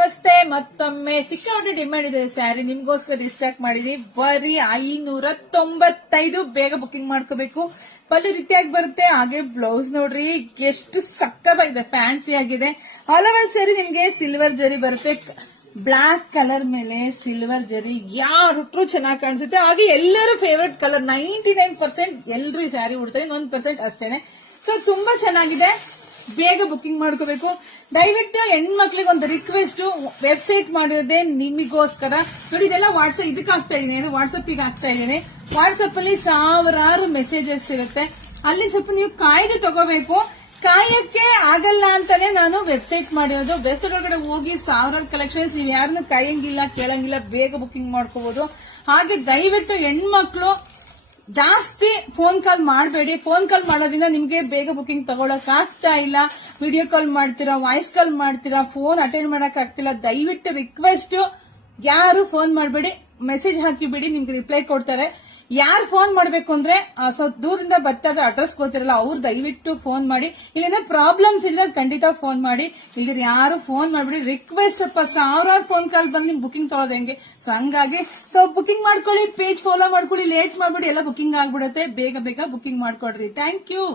ನಮಸ್ತೆ. ಮತ್ತೊಮ್ಮೆ ಸಿಕ್ಕಾಪಟ್ಟೆ ಡಿಮ್ಯಾಂಡ್ ಇದೆ ಸ್ಯಾರಿ ನಿಮ್ಗೋಸ್ಕರ ರಿಸ್ಟಾಕ್ ಮಾಡಿದೀವಿ. ಬರೀ 595. ಬೇಗ ಬುಕಿಂಗ್ ಮಾಡ್ಕೋಬೇಕು. ಪಲ್ಲು ರೀತಿಯಾಗಿ ಬರುತ್ತೆ. ಹಾಗೆ ಬ್ಲೌಸ್ ನೋಡ್ರಿ ಎಷ್ಟು ಸಕ್ಕತ್ತಾಗಿದೆ, ಫ್ಯಾನ್ಸಿ ಆಗಿದೆ. ಆಲ್ ಓವರ್ ಸ್ಯಾರಿ ನಿಮ್ಗೆ ಸಿಲ್ವರ್ ಜರಿ ಬರುತ್ತೆ. ಬ್ಲಾಕ್ ಕಲರ್ ಮೇಲೆ ಸಿಲ್ವರ್ ಜರಿ ಯಾರು ಚೆನ್ನಾಗಿ ಕಾಣಿಸುತ್ತೆ. ಹಾಗೆ ಎಲ್ಲರೂ ಫೇವರೇಟ್ ಕಲರ್. 99% ಎಲ್ಲರೂ ಈ ಸ್ಯಾರಿ ಉಡ್ತಾರೆ, 1% ಅಷ್ಟೇನೆ. ಸೊ ತುಂಬಾ ಚೆನ್ನಾಗಿದೆ. ಬೇಗ ಬುಕಿಂಗ್ ಮಾಡ್ಕೋಬೇಕು. ದಯವಿಟ್ಟು ಹೆಣ್ಮಕ್ಳಿಗೆ ಒಂದು ರಿಕ್ವೆಸ್ಟ್, ವೆಬ್ಸೈಟ್ ಮಾಡಿರೋದೇ ನಿಮಗೋಸ್ಕರ. ನೋಡಿ, ಇದೆಲ್ಲ ವಾಟ್ಸ್ಆಪ್ ಇದಕ್ಕೆ ಆಗ್ತಾ ಇದೀನಿ, ವಾಟ್ಸ್ಆಪ್ ಆಗ್ತಾ ಇದೀನಿ. ವಾಟ್ಸ್ಆಪ್ ಅಲ್ಲಿ ಸಾವಿರಾರು ಮೆಸೇಜಸ್ ಇರುತ್ತೆ. ಅಲ್ಲಿ ಸ್ವಲ್ಪ ನೀವು ಕಾಯ್ದು ತಗೋಬೇಕು. ಕಾಯಕ್ಕೆ ಆಗಲ್ಲ ಅಂತಾನೆ ನಾನು ವೆಬ್ಸೈಟ್ ಮಾಡಿರೋದು. ವೆಬ್ಸೈಟ್ ಒಳಗಡೆ ಹೋಗಿ ಸಾವಿರಾರು ಕಲೆಕ್ಷನ್ಸ್, ನೀವು ಯಾರನ್ನು ಕಾಯಂಗಿಲ್ಲ ಕೇಳಂಗಿಲ್ಲ, ಬೇಗ ಬುಕಿಂಗ್ ಮಾಡ್ಕೋಬಹುದು. ಹಾಗೆ ದಯವಿಟ್ಟು ಹೆಣ್ಮಕ್ಳು ಜಾಸ್ತಿ ಫೋನ್ ಕಾಲ್ ಮಾಡಬೇಡಿ. ಫೋನ್ ಕಾಲ್ ಮಾಡೋದ್ರಿಂದ ನಿಮ್ಗೆ ಬೇಗ ಬುಕಿಂಗ್ ತಗೊಳಕ್ ಆಗ್ತಾ ಇಲ್ಲ. ವಿಡಿಯೋ ಕಾಲ್ ಮಾಡ್ತೀರಾ, ವಾಯ್ಸ್ ಕಾಲ್ ಮಾಡ್ತೀರಾ, ಫೋನ್ ಅಟೆಂಡ್ ಮಾಡಕ್ ಆಗ್ತಿಲ್ಲ. ದಯವಿಟ್ಟು ರಿಕ್ವೆಸ್ಟ್, ಯಾರು ಫೋನ್ ಮಾಡಬೇಡಿ, ಮೆಸೇಜ್ ಹಾಕಿಬಿಡಿ, ನಿಮ್ಗೆ ರಿಪ್ಲೈ ಕೊಡ್ತಾರೆ. ಯಾರು ಫೋನ್ ಮಾಡ್ಬೇಕು ಅಂದ್ರೆ ಸ್ವಲ್ಪ ದೂರದಿಂದ ಬರ್ತಾ ಅಡ್ರೆಸ್ ಗೊತ್ತಿರಲ್ಲ, ಅವ್ರು ದಯವಿಟ್ಟು ಫೋನ್ ಮಾಡಿ. ಇಲ್ಲಿಂದ ಪ್ರಾಬ್ಲಮ್ಸ್ ಇದ್ರೆ ಖಂಡಿತ ಫೋನ್ ಮಾಡಿ. ಇಲ್ದಿರ ಯಾರು ಫೋನ್ ಮಾಡ್ಬಿಡಿ. ರಿಕ್ವೆಸ್ಟ್ ಅಪ್ಪ, ಸಾವಿರಾರು ಫೋನ್ ಕಾಲ್ ಬಂದು ನಿಮ್ ಬುಕಿಂಗ್ ತಗೊಳ್ಳೋದು ಹೆಂಗೆ? ಸೊ ಹಂಗಾಗಿ ಬುಕಿಂಗ್ ಮಾಡ್ಕೊಳ್ಳಿ, ಪೇಜ್ ಫಾಲೋ ಮಾಡ್ಕೊಳ್ಳಿ, ಲೇಟ್ ಮಾಡ್ಬಿಡಿ, ಎಲ್ಲ ಬುಕಿಂಗ್ ಆಗ್ಬಿಡುತ್ತೆ. ಬೇಗ ಬೇಗ ಬುಕಿಂಗ್ ಮಾಡ್ಕೊಡ್ರಿ. Thank you.